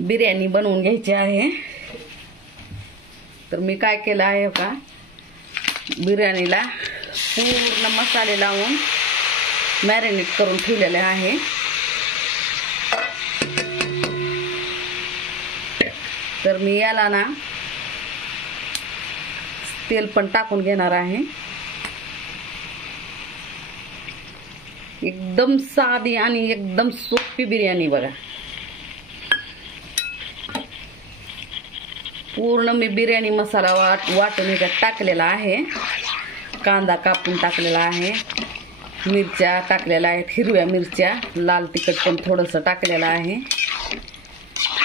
बिर्याणी बनवून घ्यायची आहे। तर मी काय केलं आहे का, बिर्याणीला पूर्ण मसाले लावून मॅरिनेट करून ठेवलेले आहे। तर मी याला ना तेल पण टाकून घेणार आहे। एकदम साधी आणि एकदम सोपी बिर्याणी बघा। पूर्ण मी बिर्याणी मसाला वाटून ह्याच्यात टाकलेला आहे। कांदा कापून टाकलेला आहे, मिरच्या टाकलेल्या आहेत, हिरव्या मिरच्या, लाल तिखट पण थोडंसं टाकलेलं आहे।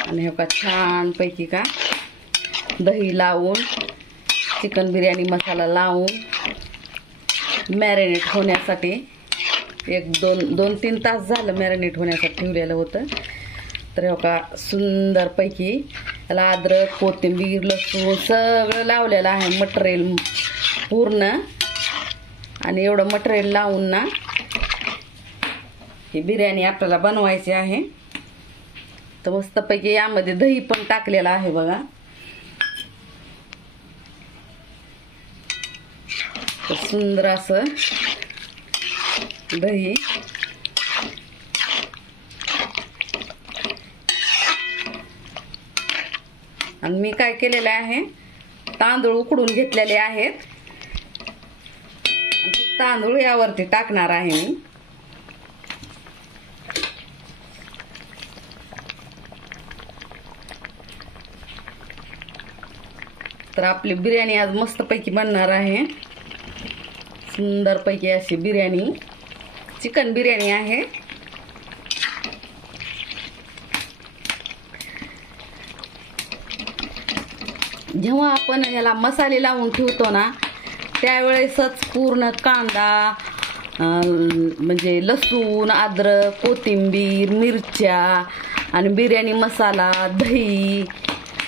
आणि हे का छान पैकी का दही लावून चिकन बिर्याणी मसाला लावून मॅरिनेट होण्यासाठी दोन तीन तास झालं मॅरिनेट होण्यासाठी ठेवलेलं होतं। तर हे का सुंदर पैकी त्याला अद्रक, कोथिंबीर, लसूण सगळं लावलेलं आहे मटेरियल पूर्ण। आणि एवढं मटेरियल लावून ना ही बिर्याणी आपल्याला बनवायची आहे। तर मस्तपैकी यामध्ये दही पण टाकलेलं आहे बघा। तर सुंदर असं दही आणि मी काय केलेलं आहे, तांदूळ उकडून घेतलेले आहेत। तांदूळ यावरती टाकणार आहे मी। तर आपली बिर्याणी आज मस्तपैकी बनणार आहे। सुंदरपैकी अशी बिर्याणी, चिकन बिर्याणी आहे। जेव्हा आपण याला मसाले लावून ठेवतो ना त्यावेळेसच पूर्ण कांदा म्हणजे लसूण, अद्रक, कोथिंबीर, मिरच्या आणि बिर्याणी मसाला, दही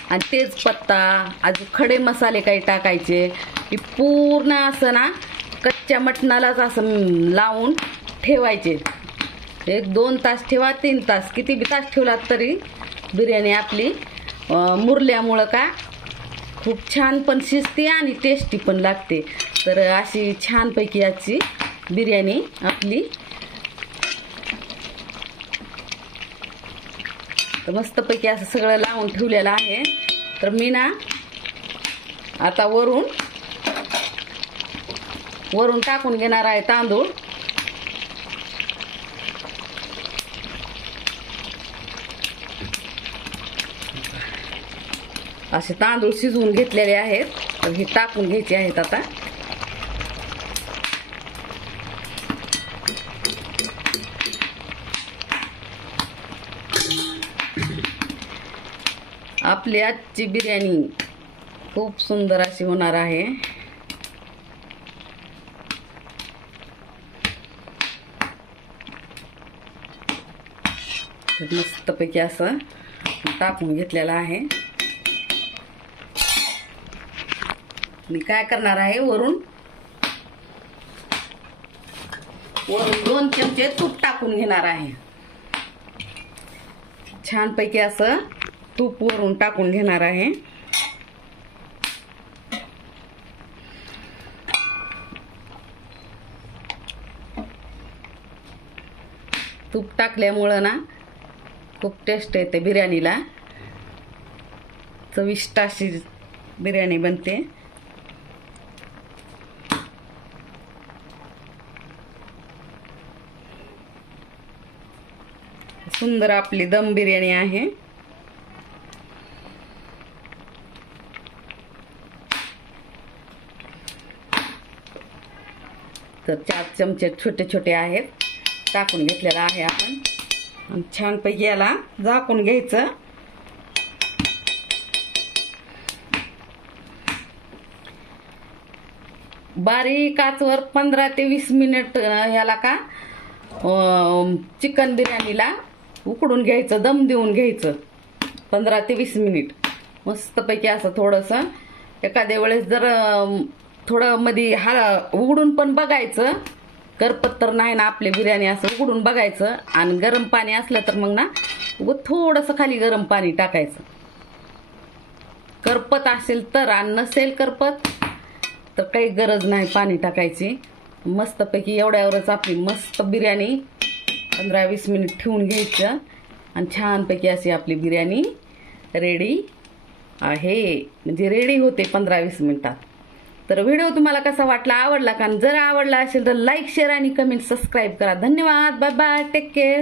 आणि तेजपत्ता, अजून खडे मसाले काही टाकायचे। ही पूर्ण असं ना कच्च्या मटणालाच असं लावून ठेवायचे। 1-2 तास ठेवा, 3 तास, किती बी तास ठेवला तरी बिर्याणी आपली मुरल्यामुळं का खूप छान पण शिजते आणि टेस्टी पण लागते। तर अशी छानपैकी याची बिर्याणी आपली तर मस्तपैकी असं सगळं लावून ठेवलेलं आहे। तर मी ना आता वरून टाकून घेणार आहे तांदूळ। असे तांदूळ शिजवून घेतलेले आहेत, तर हे टाकून घ्यायचे आहेत आता। आपली आजची बिर्याणी खूप सुंदर अशी होणार आहे। मस्तपैकी असं टाकून घेतलेलं आहे। मी काय करणार आहे, वरून 2 चमचे तूप टाकून घेणार आहे। छानपैकी असं तूप वरून टाकून घेणार आहे। तूप टाकल्यामुळं ना खूप टेस्ट येते बिर्याणीला, चविष्ट अशी बिर्याणी बनते। सुंदर आपली दम बिर्याणी आहे। तर 4 चमचे छोटे छोटे आहेत, टाकून घेतलेला आहे आपण। छानपैकी याला झाकून घ्यायचं। बारीक आचवर 15 ते 20 मिनिट याला का चिकन बिर्याणीला उकडून घ्यायचं, दम देऊन घ्यायचं 15 ते 20 मिनिट। मस्तपैकी असं थोडंसं एखाद्या वेळेस जर थोडं मध्ये उघडून पण बघायचं, करपत तर नाही ना आपली बिर्याणी, असं उघडून बघायचं। आणि गरम पाणी असलं तर मग ना व थोडंसं खाली गरम पाणी टाकायचं. करपत असेल तर, आणि नसेल करपत तर काही गरज नाही पाणी टाकायची. मस्तपैकी एवढ्यावरच आपली मस्त बिर्याणी 15-20 मिनिट ठेवून घ्यायचं आणि छानपैकी अशी आपली बिर्याणी रेडी आहे. म्हणजे रेडी होते 15-20 मिनिटात. तर व्हिडिओ तुम्हाला कसा वाटला, आवडला का? जर आवडला असेल तर लाईक, शेअर आणि कमेंट, सबस्क्राईब करा. धन्यवाद. Bye bye. Take care.